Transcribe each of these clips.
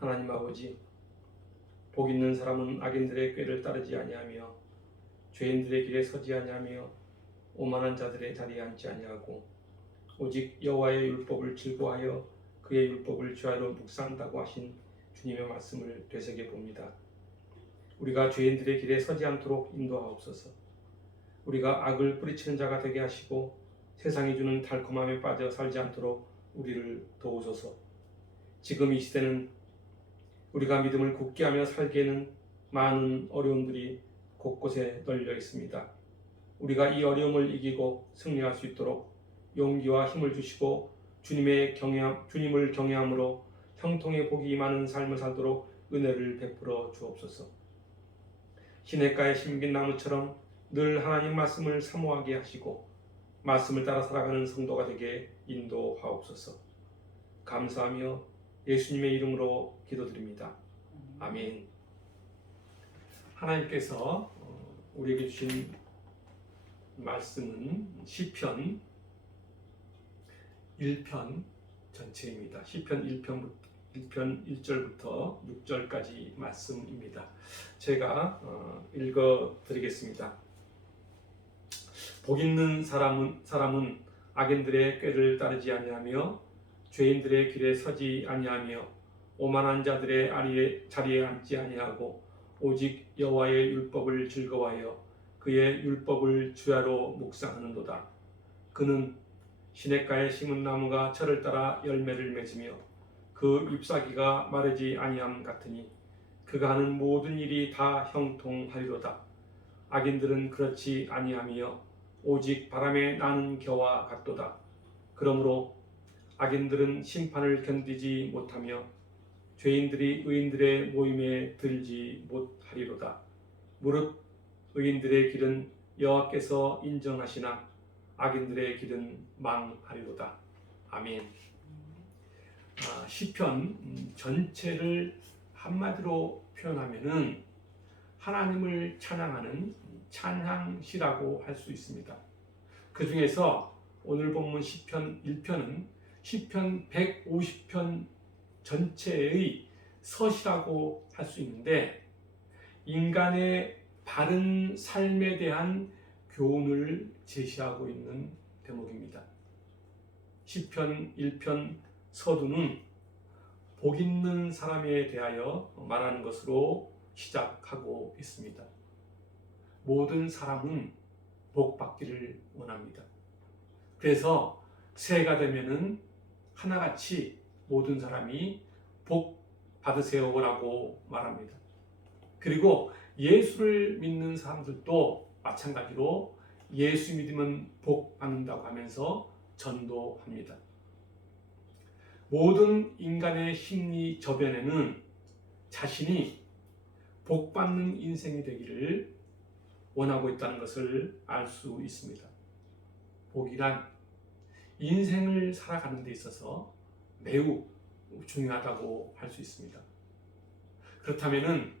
하나님 아버지, 복 있는 사람은 악인들의 꾀를 따르지 아니하며 죄인들의 길에 서지 아니하며 오만한 자들의 자리에 앉지 아니하고 오직 여호와의 율법을 즐거워하여 그의 율법을 주야로 묵상한다고 하신 주님의 말씀을 되새겨 봅니다. 우리가 죄인들의 길에 서지 않도록 인도하옵소서. 우리가 악을 뿌리치는 자가 되게 하시고 세상이 주는 달콤함에 빠져 살지 않도록 우리를 도우소서. 지금 이 시대는 우리가 믿음을 굳게 하며 살기에는 많은 어려움들이 곳곳에 널려 있습니다. 우리가 이 어려움을 이기고 승리할 수 있도록 용기와 힘을 주시고 주님을 경외함으로 형통의 복이 임하는 삶을 살도록 은혜를 베풀어 주옵소서. 시냇가에 심긴 나무처럼 늘 하나님 말씀을 사모하게 하시고 말씀을 따라 살아가는 성도가 되게 인도하옵소서. 감사하며 예수님의 이름으로 기도드립니다. 아멘. 하나님께서 우리에게 주신 말씀은 시편 1편 전체입니다. 시편 1편 1절부터 6절까지 말씀입니다. 제가 읽어드리겠습니다. 복 있는 사람은 악인들의 꾀를 따르지 아니하며 죄인들의 길에 서지 아니하며 오만한 자들의 자리에 앉지 아니하고 오직 여호와의 율법을 즐거워하여 그의 율법을 주야로 묵상하는도다. 그는 시냇가에 심은 나무가 철을 따라 열매를 맺으며 그 잎사귀가 마르지 아니함 같으니 그가 하는 모든 일이 다 형통하리로다. 악인들은 그렇지 아니하며 오직 바람에 나는 겨와 같도다. 그러므로 악인들은 심판을 견디지 못하며 죄인들이 의인들의 모임에 들지 못하리로다. 무릇 의인들의 길은 여호와께서 인정하시나 악인들의 길은 망하리로다. 아멘. 시편 전체를 한마디로 표현하면은 하나님을 찬양하는 찬양시라고 할 수 있습니다. 그 중에서 오늘 본문 시편 1편은 시편 150편 전체의 서시라고 할 수 있는데 인간의 바른 삶에 대한 교훈을 제시하고 있는 대목입니다. 시편 1편 서두는 복 있는 사람에 대하여 말하는 것으로 시작하고 있습니다. 모든 사람은 복 받기를 원합니다. 그래서 새해가 되면은 하나같이 모든 사람이 복 받으세요라고 말합니다. 그리고 예수를 믿는 사람들도 마찬가지로 예수 믿으면 복 받는다고 하면서 전도합니다. 모든 인간의 심리 저변에는 자신이 복 받는 인생이 되기를 원하고 있다는 것을 알 수 있습니다. 복이란 인생을 살아가는 데 있어서 매우 중요하다고 할 수 있습니다. 그렇다면은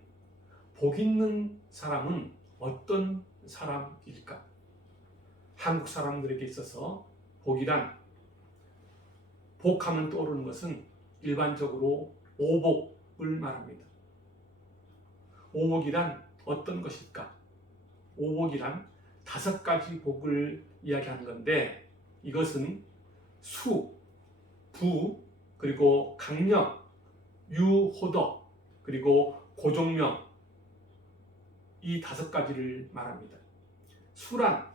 복 있는 사람은 어떤 사람일까? 한국 사람들에게 있어서 복이란 복하면 떠오르는 것은 일반적으로 오복을 말합니다. 오복이란 어떤 것일까? 오복이란 5가지 복을 이야기하는 건데 이것은 수, 부, 그리고 강령, 유호덕, 그리고 고종명 이 5가지를 말합니다. 수란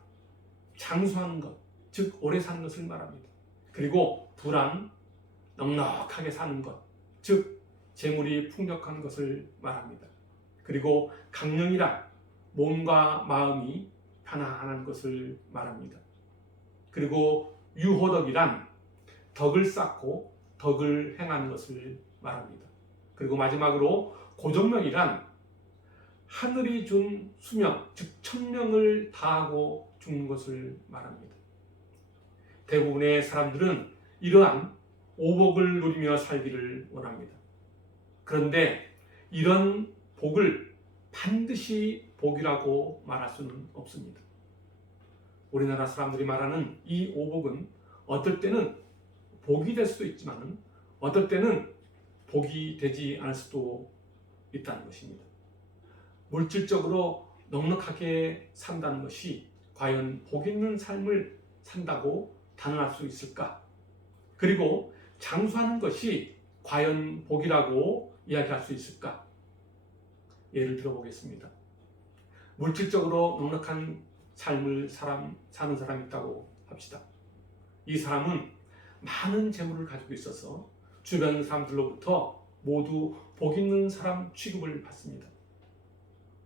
장수하는 것, 즉 오래 사는 것을 말합니다. 그리고 부란 넉넉하게 사는 것, 즉 재물이 풍족한 것을 말합니다. 그리고 강령이란 몸과 마음이 편안한 것을 말합니다. 그리고 유호덕이란 덕을 쌓고 덕을 행하는 것을 말합니다. 그리고 마지막으로 고정명이란 하늘이 준 수명, 즉 천명을 다하고 죽는 것을 말합니다. 대부분의 사람들은 이러한 오복을 누리며 살기를 원합니다. 그런데 이런 복을 반드시 복이라고 말할 수는 없습니다. 우리나라 사람들이 말하는 이 오복은 어떨 때는 복이 될 수도 있지만 어떨 때는 복이 되지 않을 수도 있다는 것입니다. 물질적으로 넉넉하게 산다는 것이 과연 복 있는 삶을 산다고 단언할 수 있을까? 그리고 장수하는 것이 과연 복이라고 이야기할 수 있을까? 예를 들어보겠습니다. 물질적으로 넉넉한 삶을 사는 사람이 있다고 합시다. 이 사람은 많은 재물을 가지고 있어서 주변 사람들로부터 모두 복 있는 사람 취급을 받습니다.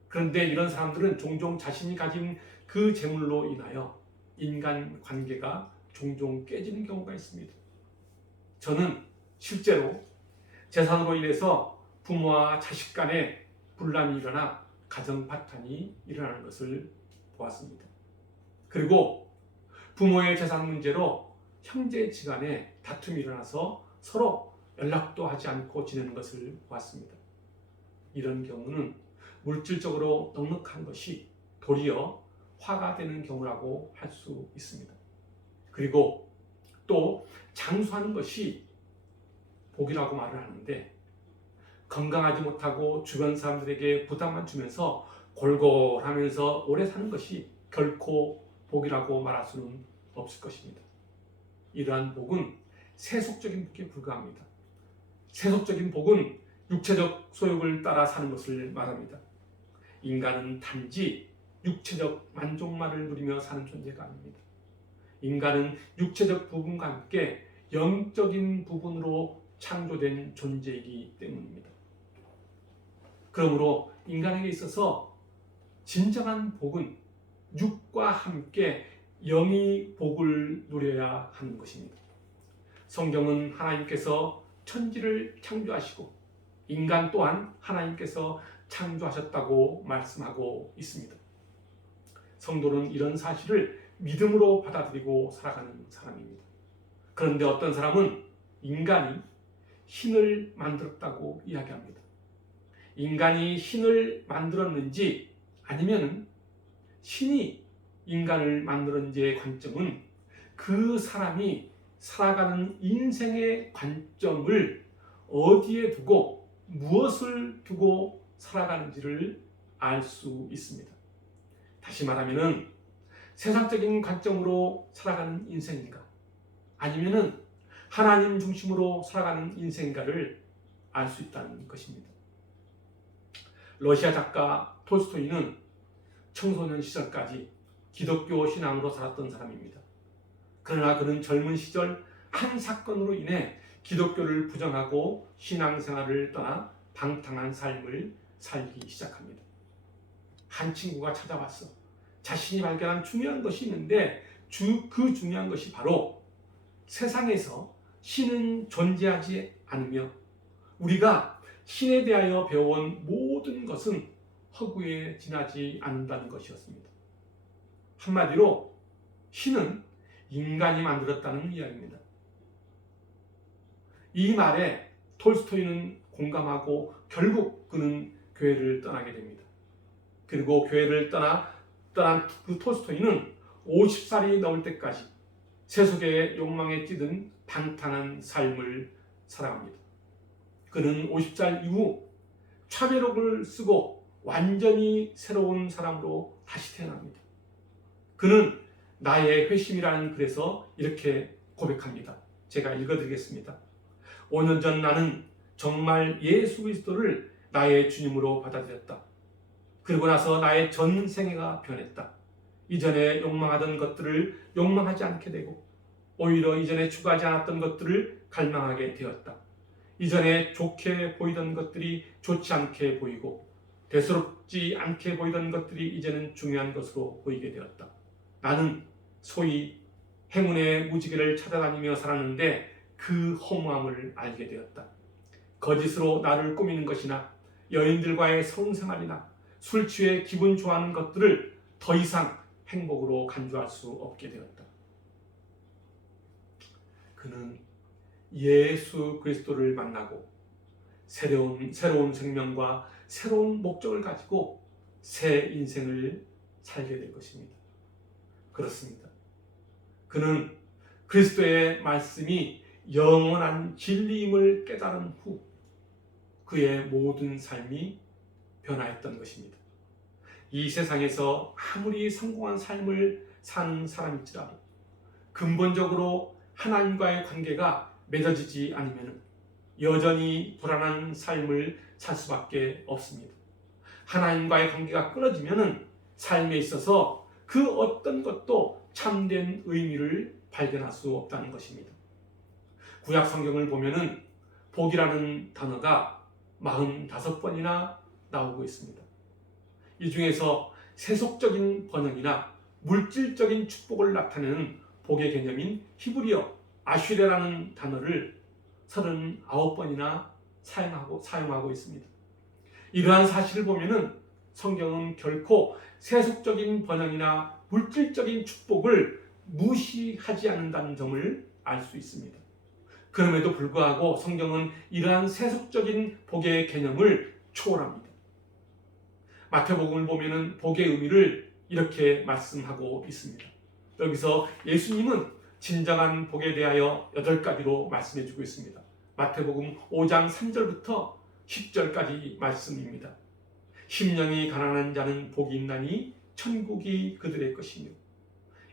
그런데 이런 사람들은 종종 자신이 가진 그 재물로 인하여 인간 관계가 종종 깨지는 경우가 있습니다. 저는 실제로 재산으로 인해서 부모와 자식 간에 분란이 일어나 가정 파탄이 일어나는 것을 보았습니다. 그리고 부모의 재산 문제로 형제지간에 다툼이 일어나서 서로 연락도 하지 않고 지내는 것을 보았습니다. 이런 경우는 물질적으로 넉넉한 것이 도리어 화가 되는 경우라고 할 수 있습니다. 그리고 또 장수하는 것이 복이라고 말을 하는데, 건강하지 못하고 주변 사람들에게 부담만 주면서 골골하면서 오래 사는 것이 결코 복이라고 말할 수는 없을 것입니다. 이러한 복은 세속적인 복에 불과합니다. 세속적인 복은 육체적 소욕을 따라 사는 것을 말합니다. 인간은 단지 육체적 만족만을 누리며 사는 존재가 아닙니다. 인간은 육체적 부분과 함께 영적인 부분으로 창조된 존재이기 때문입니다. 그러므로 인간에게 있어서 진정한 복은 육과 함께 영이 복을 누려야 하는 것입니다. 성경은 하나님께서 천지를 창조하시고 인간 또한 하나님께서 창조하셨다고 말씀하고 있습니다. 성도는 이런 사실을 믿음으로 받아들이고 살아가는 사람입니다. 그런데 어떤 사람은 인간이 신을 만들었다고 이야기합니다. 인간이 신을 만들었는지 아니면 신이 인간을 만들었는지의 관점은 그 사람이 살아가는 인생의 관점을 어디에 두고 무엇을 두고 살아가는지를 알 수 있습니다. 다시 말하면 세상적인 관점으로 살아가는 인생인가 아니면 하나님 중심으로 살아가는 인생인가를 알 수 있다는 것입니다. 러시아 작가 톨스토이는 청소년 시절까지 기독교 신앙으로 살았던 사람입니다. 그러나 그는 젊은 시절 한 사건으로 인해 기독교를 부정하고 신앙생활을 떠나 방탕한 삶을 살기 시작합니다. 한 친구가 찾아왔어. 자신이 발견한 중요한 것이 있는데 그 중요한 것이 바로 세상에서 신은 존재하지 않으며 우리가 신에 대하여 배워온 모든 것은 허구에 지나지 않는다는 것이었습니다. 한마디로 신은 인간이 만들었다는 이야기입니다. 이 말에 톨스토이는 공감하고 결국 그는 교회를 떠나게 됩니다. 그리고 교회를 떠난 그 톨스토이는 50살이 넘을 때까지 세속의 욕망에 찌든 방탕한 삶을 살아갑니다. 그는 50살 이후 차별옥을 쓰고 완전히 새로운 사람으로 다시 태어납니다. 그는 나의 회심이라는 글에서 이렇게 고백합니다. 제가 읽어드리겠습니다. 5년 전 나는 정말 예수 그리스도를 나의 주님으로 받아들였다. 그리고 나서 나의 전 생애가 변했다. 이전에 욕망하던 것들을 욕망하지 않게 되고 오히려 이전에 추구하지 않았던 것들을 갈망하게 되었다. 이전에 좋게 보이던 것들이 좋지 않게 보이고 대수롭지 않게 보이던 것들이 이제는 중요한 것으로 보이게 되었다. 나는 소위 행운의 무지개를 찾아다니며 살았는데 그 허무함을 알게 되었다. 거짓으로 나를 꾸미는 것이나 여인들과의 성생활이나 술 취해 기분 좋아하는 것들을 더 이상 행복으로 간주할 수 없게 되었다. 그는 예수 그리스도를 만나고 새로운 생명과 새로운 목적을 가지고 새 인생을 살게 될 것입니다. 그렇습니다. 그는 그리스도의 말씀이 영원한 진리임을 깨달은 후 그의 모든 삶이 변화했던 것입니다. 이 세상에서 아무리 성공한 삶을 사는 사람일지라도 근본적으로 하나님과의 관계가 맺어지지 않으면 여전히 불안한 삶을 살 수밖에 없습니다. 하나님과의 관계가 끊어지면 삶에 있어서 그 어떤 것도 참된 의미를 발견할 수 없다는 것입니다. 구약 성경을 보면은 복이라는 단어가 45번이나 나오고 있습니다. 이 중에서 세속적인 번영이나 물질적인 축복을 나타내는 복의 개념인 히브리어 아슈레라는 단어를 39번이나 사용하고 있습니다. 이러한 사실을 보면은 성경은 결코 세속적인 번영이나 물질적인 축복을 무시하지 않는다는 점을 알 수 있습니다. 그럼에도 불구하고 성경은 이러한 세속적인 복의 개념을 초월합니다. 마태복음을 보면은 복의 의미를 이렇게 말씀하고 있습니다. 여기서 예수님은 진정한 복에 대하여 8가지로 말씀해 주고 있습니다. 마태복음 5장 3절부터 10절까지 말씀입니다. 심령이 가난한 자는 복이 있나니 천국이 그들의 것이며,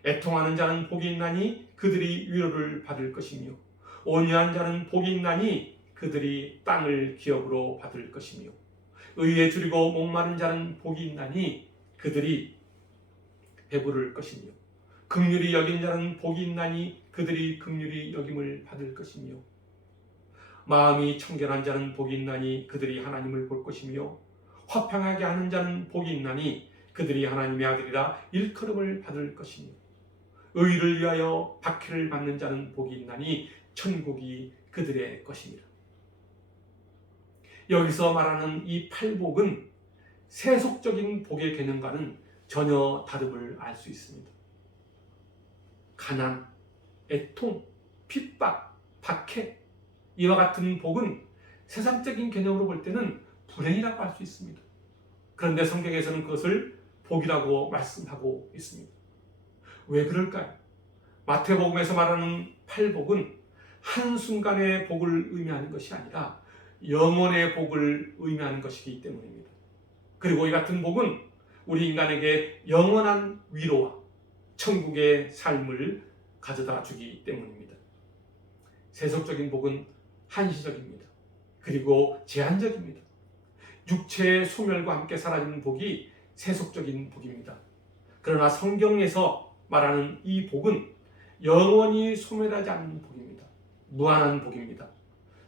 애통하는 자는 복이 있나니 그들이 위로를 받을 것이며, 온유한 자는 복이 있나니 그들이 땅을 기업으로 받을 것이며, 의에 줄이고 목마른 자는 복이 있나니 그들이 배부를 것이며, 긍휼히 여긴 자는 복이 있나니 그들이 긍휼히 여김을 받을 것이며, 마음이 청결한 자는 복이 있나니 그들이 하나님을 볼 것이며, 화평하게 하는 자는 복이 있나니 그들이 하나님의 아들이라 일컬음을 받을 것이며, 의를 위하여 박해를 받는 자는 복이 있나니 천국이 그들의 것이니라. 여기서 말하는 이 8복은 세속적인 복의 개념과는 전혀 다름을 알 수 있습니다. 가난, 애통, 핍박, 박해, 이와 같은 복은 세상적인 개념으로 볼 때는 불행이라고 할 수 있습니다. 그런데 성경에서는 그것을 복이라고 말씀하고 있습니다. 왜 그럴까요? 마태복음에서 말하는 8복은 한순간의 복을 의미하는 것이 아니라 영원의 복을 의미하는 것이기 때문입니다. 그리고 이 같은 복은 우리 인간에게 영원한 위로와 천국의 삶을 가져다 주기 때문입니다. 세속적인 복은 한시적입니다. 그리고 제한적입니다. 육체의 소멸과 함께 사라지는 복이 세속적인 복입니다. 그러나 성경에서 말하는 이 복은 영원히 소멸하지 않는 복입니다. 무한한 복입니다.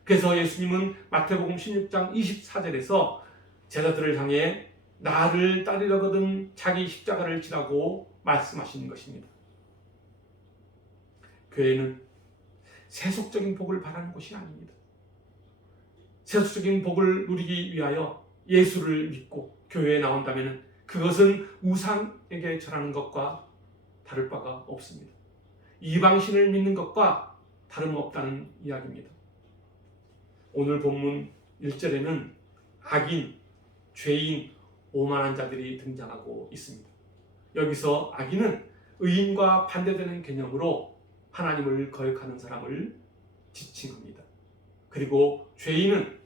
그래서 예수님은 마태복음 16장 24절에서 제자들을 향해 나를 따르려거든 자기 십자가를 지라고 말씀하시는 것입니다. 교회는 세속적인 복을 바라는 것이 아닙니다. 세속적인 복을 누리기 위하여 예수를 믿고 교회에 나온다면 그것은 우상에게 절하는 것과 다를 바가 없습니다. 이방신을 믿는 것과 다름없다는 이야기입니다. 오늘 본문 1절에는 악인, 죄인, 오만한 자들이 등장하고 있습니다. 여기서 악인은 의인과 반대되는 개념으로 하나님을 거역하는 사람을 지칭합니다. 그리고 죄인은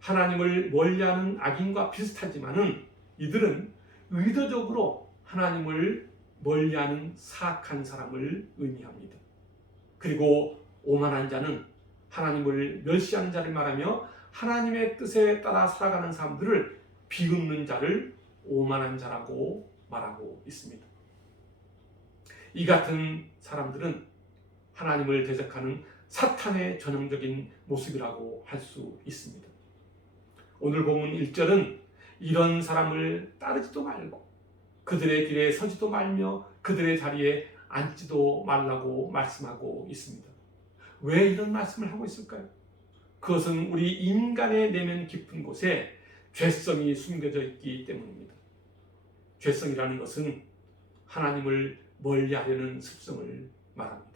하나님을 멀리하는 악인과 비슷하지만은 이들은 의도적으로 하나님을 멀리하는 사악한 사람을 의미합니다. 그리고 오만한 자는 하나님을 멸시하는 자를 말하며 하나님의 뜻에 따라 살아가는 사람들을 비웃는 자를 오만한 자라고 말하고 있습니다. 이 같은 사람들은 하나님을 대적하는 사탄의 전형적인 모습이라고 할 수 있습니다. 오늘 본문 1절은 이런 사람을 따르지도 말고 그들의 길에 서지도 말며 그들의 자리에 앉지도 말라고 말씀하고 있습니다. 왜 이런 말씀을 하고 있을까요? 그것은 우리 인간의 내면 깊은 곳에 죄성이 숨겨져 있기 때문입니다. 죄성이라는 것은 하나님을 멀리하려는 습성을 말합니다.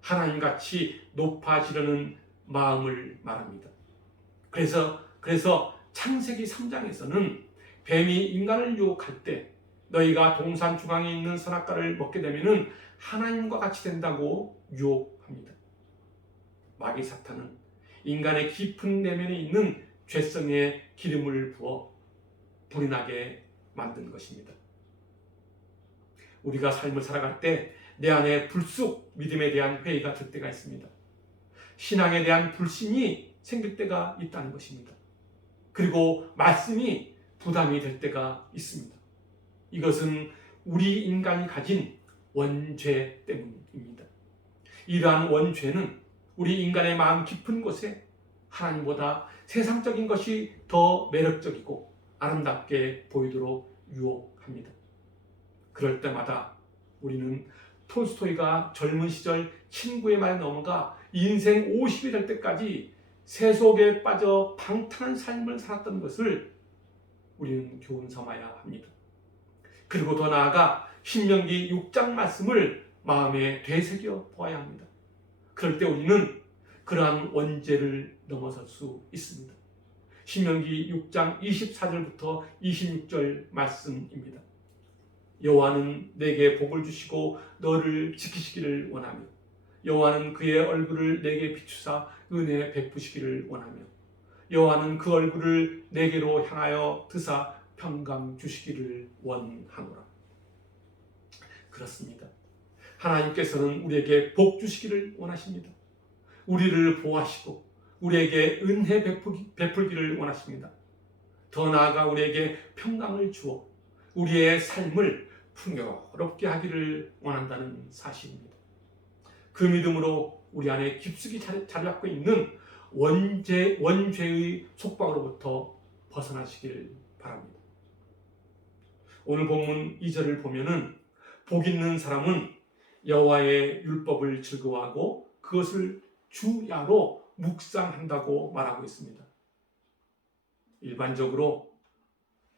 하나님같이 높아지려는 마음을 말합니다. 그래서 창세기 3장에서는 뱀이 인간을 유혹할 때 너희가 동산 중앙에 있는 선악과를 먹게 되면 하나님과 같이 된다고 유혹합니다. 마귀 사탄은 인간의 깊은 내면에 있는 죄성에 기름을 부어 불이 나게 만든 것입니다. 우리가 삶을 살아갈 때 내 안에 불쑥 믿음에 대한 회의가 들 때가 있습니다. 신앙에 대한 불신이 생길 때가 있다는 것입니다. 그리고 말씀이 부담이 될 때가 있습니다. 이것은 우리 인간이 가진 원죄 때문입니다. 이러한 원죄는 우리 인간의 마음 깊은 곳에 하나님보다 세상적인 것이 더 매력적이고 아름답게 보이도록 유혹합니다. 그럴 때마다 우리는 톨스토이가 젊은 시절 친구의 말에 넘어가 인생 50이 될 때까지 세속에 빠져 방탕한 삶을 살았던 것을 우리는 교훈 삼아야 합니다. 그리고 더 나아가 신명기 6장 말씀을 마음에 되새겨 보아야 합니다. 그럴 때 우리는 그러한 원죄를 넘어설 수 있습니다. 신명기 6장 24절부터 26절 말씀입니다. 여호와는 내게 복을 주시고 너를 지키시기를 원하며 여호와는 그의 얼굴을 내게 비추사 은혜 베푸시기를 원하며 여호와는 그 얼굴을 내게로 향하여 드사 평강 주시기를 원하노라. 그렇습니다. 하나님께서는 우리에게 복 주시기를 원하십니다. 우리를 보호하시고 우리에게 은혜 베풀기를 원하십니다. 더 나아가 우리에게 평강을 주어 우리의 삶을 풍요롭게 하기를 원한다는 사실입니다. 그 믿음으로 우리 안에 깊숙이 자리 잡고 있는 원죄의 속박으로부터 벗어나시기를 바랍니다. 오늘 본문 2절을 보면은 복 있는 사람은 여호와의 율법을 즐거워하고 그것을 주야로 묵상한다고 말하고 있습니다. 일반적으로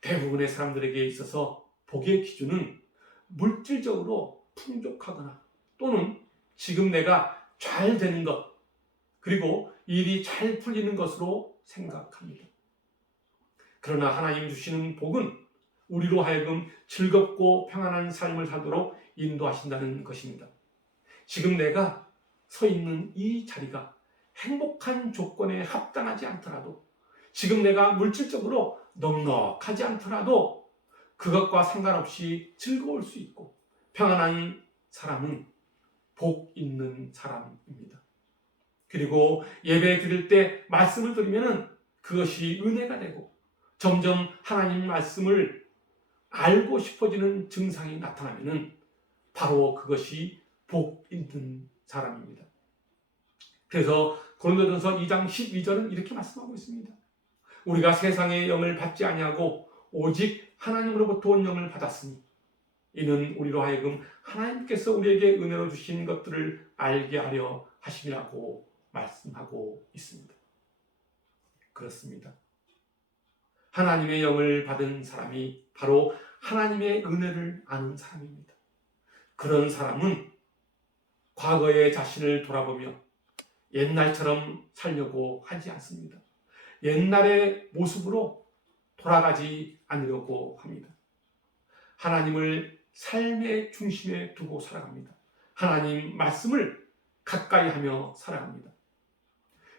대부분의 사람들에게 있어서 복의 기준은 물질적으로 풍족하거나 또는 지금 내가 잘 되는 것 그리고 일이 잘 풀리는 것으로 생각합니다. 그러나 하나님 주시는 복은 우리로 하여금 즐겁고 평안한 삶을 살도록 인도하신다는 것입니다. 지금 내가 서 있는 이 자리가 행복한 조건에 합당하지 않더라도 지금 내가 물질적으로 넉넉하지 않더라도 그것과 상관없이 즐거울 수 있고 평안한 사람은 복 있는 사람입니다. 그리고 예배 드릴 때 말씀을 드리면 그것이 은혜가 되고 점점 하나님 말씀을 알고 싶어지는 증상이 나타나면 바로 그것이 복 있는 사람입니다. 그래서 고린도전서 2장 12절은 이렇게 말씀하고 있습니다. 우리가 세상의 영을 받지 아니하고 오직 하나님으로부터 온 영을 받았으니 이는 우리로 하여금 하나님께서 우리에게 은혜로 주신 것들을 알게 하려 하심이라고 말씀하고 있습니다. 그렇습니다. 하나님의 영을 받은 사람이 바로 하나님의 은혜를 아는 사람입니다. 그런 사람은 과거의 자신을 돌아보며 옛날처럼 살려고 하지 않습니다. 옛날의 모습으로 돌아가지 않으려고 합니다. 하나님을 삶의 중심에 두고 살아갑니다. 하나님 말씀을 가까이 하며 살아갑니다.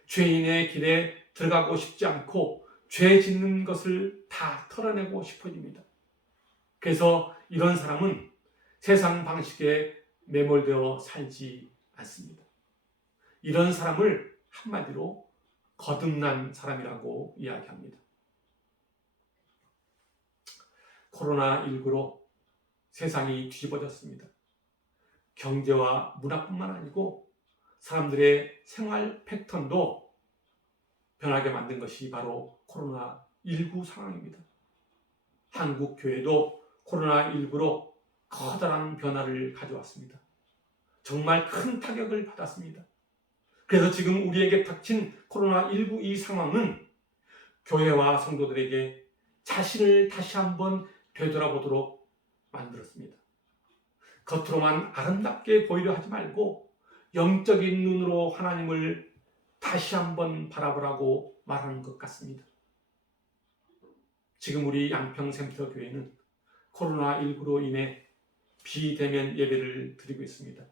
죄인의 길에 들어가고 싶지 않고 죄 짓는 것을 다 털어내고 싶어집니다. 그래서 이런 사람은 세상 방식에 매몰되어 살지 않습니다. 이런 사람을 한마디로 거듭난 사람이라고 이야기합니다. 코로나19로 세상이 뒤집어졌습니다. 경제와 문화뿐만 아니고 사람들의 생활 패턴도 변하게 만든 것이 바로 코로나19 상황입니다. 한국 교회도 코로나19로 커다란 변화를 가져왔습니다. 정말 큰 타격을 받았습니다. 그래서 지금 우리에게 닥친 코로나19 이 상황은 교회와 성도들에게 자신을 다시 한번 되돌아보도록 만들었습니다. 겉으로만 아름답게 보이려 하지 말고 영적인 눈으로 하나님을 다시 한번 바라보라고 말하는 것 같습니다. 지금 우리 양평센터 교회는 코로나19로 인해 비대면 예배를 드리고 있습니다.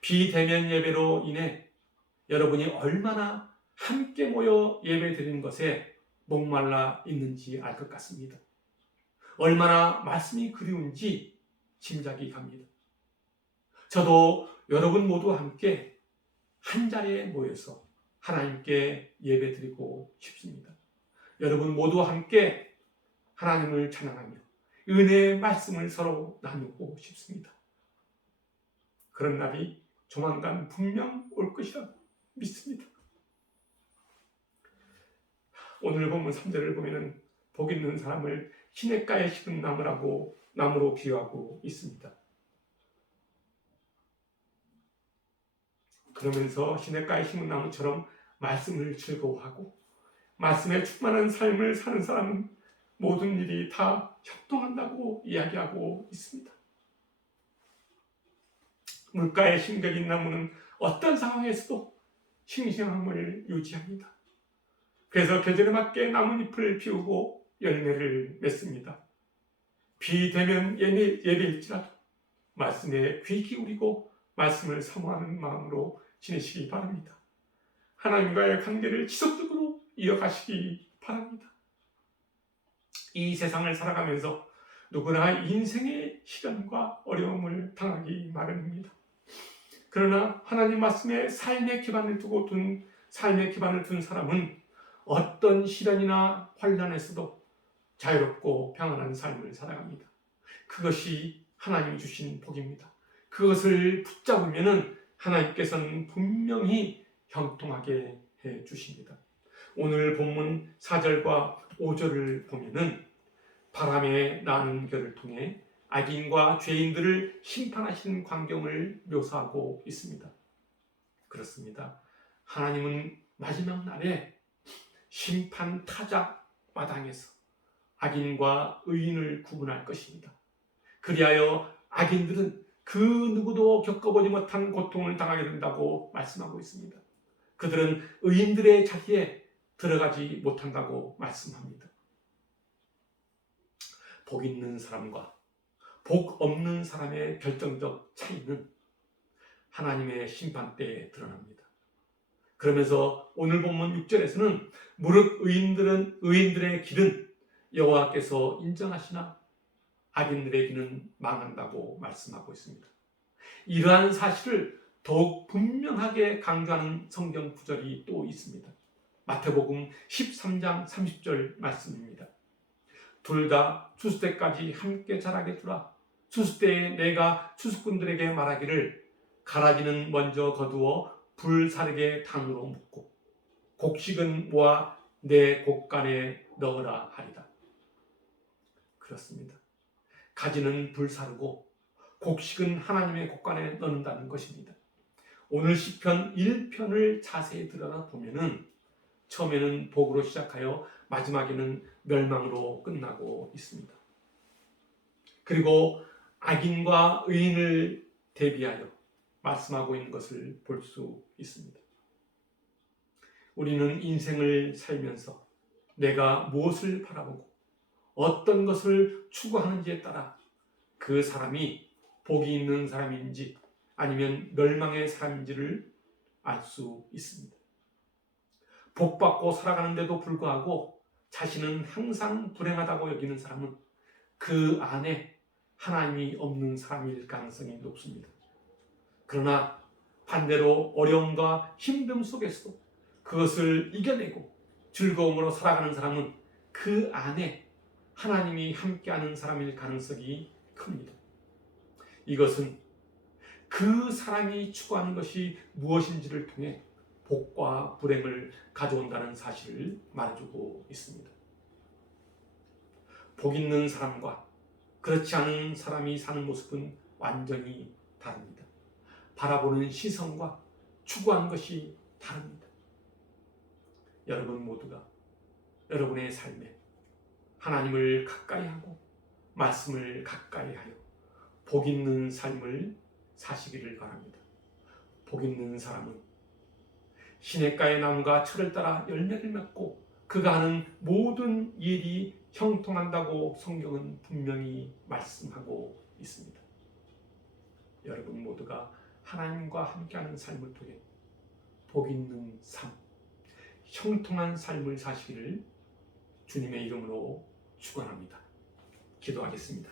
비대면 예배로 인해 여러분이 얼마나 함께 모여 예배 드리는 것에 목말라 있는지 알 것 같습니다. 얼마나 말씀이 그리운지 짐작이 갑니다. 저도 여러분 모두와 함께 한 자리에 모여서 하나님께 예배드리고 싶습니다. 여러분 모두와 함께 하나님을 찬양하며 은혜의 말씀을 서로 나누고 싶습니다. 그런 날이 조만간 분명 올 것이라고 믿습니다. 오늘 본문 3절을 보면 복 있는 사람을 시냇가에 심은 나무로 비유하고 있습니다. 그러면서 시냇가에 심은 나무처럼 말씀을 즐거워하고 말씀에 충만한 삶을 사는 사람은 모든 일이 다 협동한다고 이야기하고 있습니다. 물가에 심겨진 나무는 어떤 상황에서도 싱싱함을 유지합니다. 그래서 계절에 맞게 나뭇잎을 피우고 열매를 맺습니다. 비 되면 예배일지라도 말씀에 귀 기울이고 말씀을 사모하는 마음으로 지내시기 바랍니다. 하나님과의 관계를 지속적으로 이어가시기 바랍니다. 이 세상을 살아가면서 누구나 인생의 시련과 어려움을 당하기 마련입니다. 그러나 하나님 말씀에 삶의 기반을 둔 사람은 어떤 시련이나 환난에서도 자유롭고 평안한 삶을 살아갑니다. 그것이 하나님이 주신 복입니다. 그것을 붙잡으면 하나님께서는 분명히 형통하게 해 주십니다. 오늘 본문 4절과 5절을 보면은 바람에 나는 결을 통해 악인과 죄인들을 심판하시는 광경을 묘사하고 있습니다. 그렇습니다. 하나님은 마지막 날에 심판 타작 마당에서 악인과 의인을 구분할 것입니다. 그리하여 악인들은 그 누구도 겪어보지 못한 고통을 당하게 된다고 말씀하고 있습니다. 그들은 의인들의 자리에 들어가지 못한다고 말씀합니다. 복 있는 사람과 복 없는 사람의 결정적 차이는 하나님의 심판 때에 드러납니다. 그러면서 오늘 본문 6절에서는 무릇 의인들의 길은 여호와께서 인정하시나 악인들의 길은 망한다고 말씀하고 있습니다. 이러한 사실을 더욱 분명하게 강조하는 성경 구절이 또 있습니다. 마태복음 13장 30절 말씀입니다. 둘 다 추수 때까지 함께 자라게 두라. 추수 때에 내가 추수꾼들에게 말하기를 가라지는 먼저 거두어 불사르게 당으로 묻고 곡식은 모아 내 곡간에 넣으라 하리라. 그렇습니다. 가지는 불사르고 곡식은 하나님의 곡간에 넣는다는 것입니다. 오늘 시편 1편을 자세히 들여다보면은 처음에는 복으로 시작하여 마지막에는 멸망으로 끝나고 있습니다. 그리고 악인과 의인을 대비하여 말씀하고 있는 것을 볼 수 있습니다. 우리는 인생을 살면서 내가 무엇을 바라보고 어떤 것을 추구하는지에 따라 그 사람이 복이 있는 사람인지 아니면 멸망의 사람인지를 알 수 있습니다. 복받고 살아가는데도 불구하고 자신은 항상 불행하다고 여기는 사람은 그 안에 하나님이 없는 사람일 가능성이 높습니다. 그러나 반대로 어려움과 힘듦 속에서도 그것을 이겨내고 즐거움으로 살아가는 사람은 그 안에 하나님이 함께하는 사람일 가능성이 큽니다. 이것은 그 사람이 추구하는 것이 무엇인지를 통해 복과 불행을 가져온다는 사실을 말해주고 있습니다. 복 있는 사람과 그렇지 않은 사람이 사는 모습은 완전히 다릅니다. 바라보는 시선과 추구하는 것이 다릅니다. 여러분 모두가 여러분의 삶에 하나님을 가까이 하고 말씀을 가까이 하여 복 있는 삶을 사시기를 바랍니다. 복 있는 사람은 시냇가의 나무가 철을 따라 열매를 맺고 그가 하는 모든 일이 형통한다고 성경은 분명히 말씀하고 있습니다. 여러분 모두가 하나님과 함께하는 삶을 통해 복 있는 삶, 형통한 삶을 사시기를 주님의 이름으로 축원합니다. 기도하겠습니다.